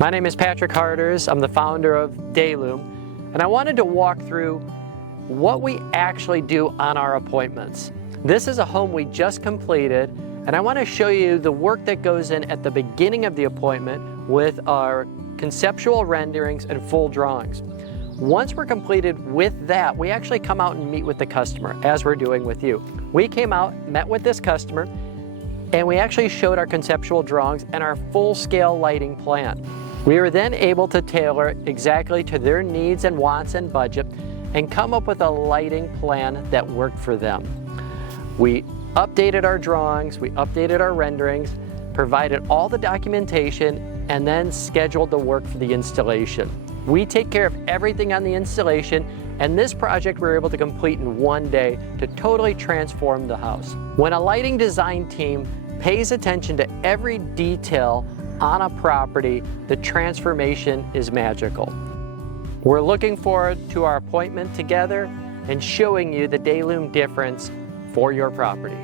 My name is Patrick Harders. I'm the founder of Dayloom, and I wanted to walk through what we actually do on our appointments. This is a home we just completed, and I want to show you the work that goes in at the beginning of the appointment with our conceptual renderings and full drawings. Once we're completed with that, we actually come out and meet with the customer, as we're doing with you. We came out, met with this customer, and we actually showed our conceptual drawings and our full-scale lighting plan. We were then able to tailor it exactly to their needs and wants and budget and come up with a lighting plan that worked for them. We updated our drawings, we updated our renderings, provided all the documentation, and then scheduled the work for the installation. We take care of everything on the installation, and this project we were able to complete in one day to totally transform the house. When a lighting design team pays attention to every detail on a property, the transformation is magical. We're looking forward to our appointment together and showing you the Dayloom difference for your property.